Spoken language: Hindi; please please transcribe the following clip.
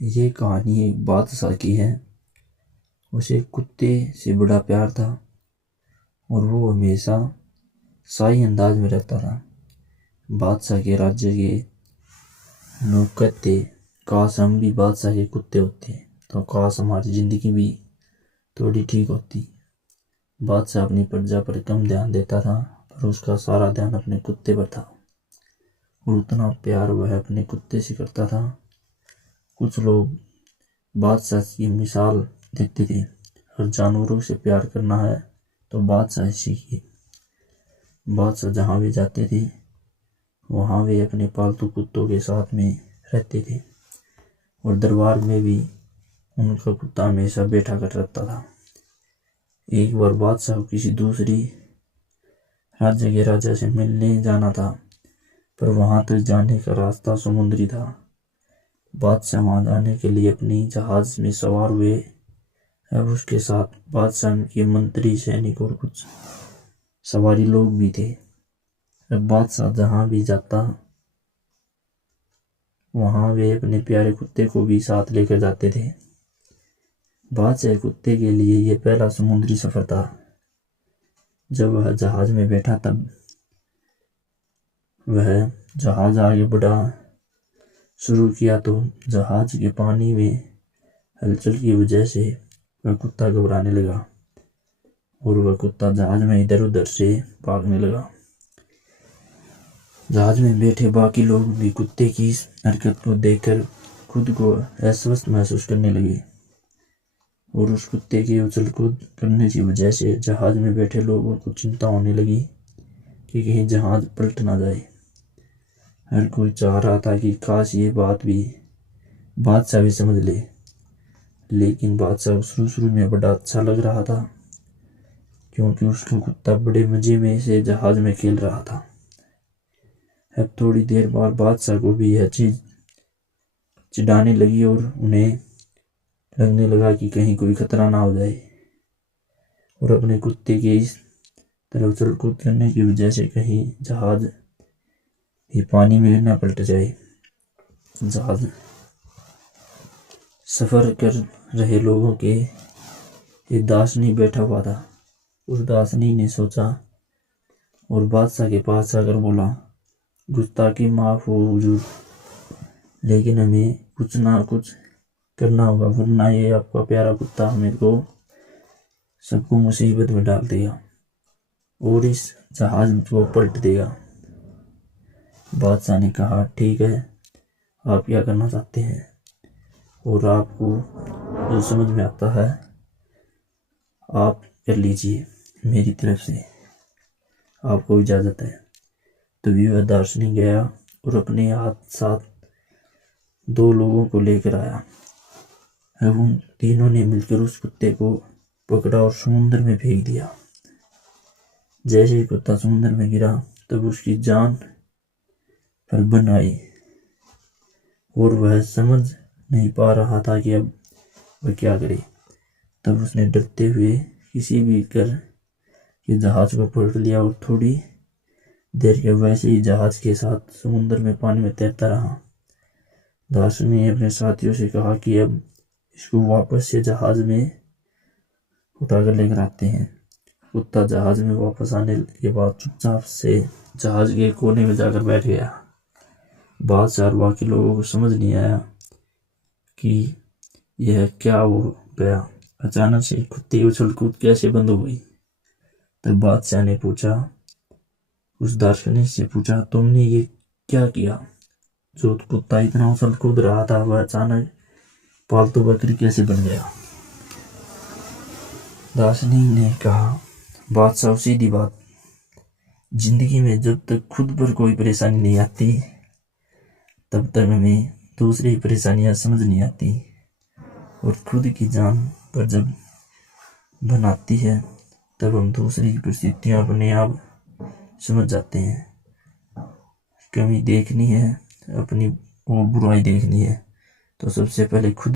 ये कहानी एक बादशाह की है। उसे कुत्ते से बड़ा प्यार था और वो हमेशा शाही अंदाज में रहता था। बादशाह के राज्य के लोग कहते, काश हम भी बादशाह के कुत्ते होते तो काश हमारी जिंदगी भी थोड़ी ठीक होती। बादशाह अपनी प्रजा पर कम ध्यान देता था, पर उसका सारा ध्यान अपने कुत्ते पर था और उतना प्यार वह अपने कुत्ते से करता था। कुछ लोग बादशाह की मिसाल देखते थे, हर जानवरों से प्यार करना है तो बादशाह सीखिए। बादशाह जहाँ भी जाते थे वहाँ वे अपने पालतू कुत्तों के साथ में रहते थे और दरबार में भी उनका कुत्ता हमेशा बैठा कर रहता था। एक बार बादशाह को किसी दूसरी राज्य के राजा से मिलने जाना था, पर वहां तक जाने का रास्ता समुद्री था। बादशाह वहां जाने के लिए अपनी जहाज में सवार हुए। अब उसके साथ बादशाह के मंत्री, सैनिक और कुछ सवारी लोग भी थे। अब बादशाह जहां भी जाता वहां वे अपने प्यारे कुत्ते को भी साथ लेकर जाते थे। बादशाह कुत्ते के लिए यह पहला समुद्री सफर था। जब वह जहाज में बैठा तब वह जहाज आगे बढ़ा शुरू किया तो जहाज के पानी में हलचल की वजह से वह कुत्ता घबराने लगा और वह कुत्ता जहाज में इधर उधर से भागने लगा। जहाज में बैठे बाकी लोग भी कुत्ते की इस हरकत को देखकर खुद को अस्वस्थ महसूस करने लगे और उस कुत्ते के उछल कूद करने की वजह से जहाज में बैठे लोगों को चिंता होने लगी कि कहीं जहाज पलट ना जाए। हर कोई चाह रहा था कि काश ये बात भी बादशाह भी समझ ले, लेकिन बादशाह शुरू में बड़ा अच्छा लग रहा था क्योंकि उसका कुत्ता बड़े मजे में से जहाज में खेल रहा था। अब थोड़ी देर बाद बादशाह को भी यह चीज चिढ़ाने लगी और उन्हें लगने लगा कि कहीं कोई खतरा ना हो जाए और अपने कुत्ते के इस तरह उछल कूद करने की वजह से कहीं जहाज ही पानी में न पलट जाए। जहाज सफर कर रहे लोगों के एक दासनी बैठा हुआ था। उस दासनी ने सोचा और बादशाह के पास जाकर बोला, गुस्ताखी माफ हो हुजूर, लेकिन हमें कुछ ना कुछ करना होगा वरना ये आपका प्यारा कुत्ता हमें को सबको मुसीबत में डाल देगा और इस जहाज को पलट देगा। बादशाह ने कहा, ठीक है, आप क्या करना चाहते हैं और आपको जो समझ में आता है आप कर लीजिए, मेरी तरफ से आपको इजाजत है। तभी वह दार्शनिक गया और अपने साथ 2 लोगों को लेकर आया। अब उन तीनों ने मिलकर उस कुत्ते को पकड़ा और समुद्र में फेंक दिया। जैसे ही कुत्ता समुद्र में गिरा तब उसकी जान पर बन आई और वह समझ नहीं पा रहा था कि अब वह क्या करे। तब उसने डरते हुए किसी भी कर के जहाज को पकड़ लिया और थोड़ी देर के वैसे ही जहाज के साथ समुद्र में पानी में तैरता रहा। दासू ने अपने साथियों से कहा कि अब इसको वापस से जहाज में उठाकर लेकर आते हैं। कुत्ता जहाज में वापस आने के बाद चुपचाप से जहाज के कोने में जाकर बैठ गया। बादशाह और बाकी लोगों को समझ नहीं आया कि यह क्या हो गया। अचानक से कुत्ते की उछल कूद कैसे बंद हो गई। तब बादशाह ने पूछा, उस दार्शनिक से पूछा, तुमने ये क्या किया? जो कुत्ता इतना उछल कूद रहा था वह अचानक पालतू बकरी कैसे बन गया? दार्शनिक ने कहा, बादशाह सीधी बात, जिंदगी में जब तक खुद पर कोई परेशानी नहीं आती तब तक हमें दूसरी परेशानियां समझ नहीं आती और खुद की जान पर जब बनाती है तब हम दूसरी परिस्थितियां अपने आप समझ जाते हैं। कमी देखनी है अपनी और बुराई देखनी है तो सबसे पहले खुद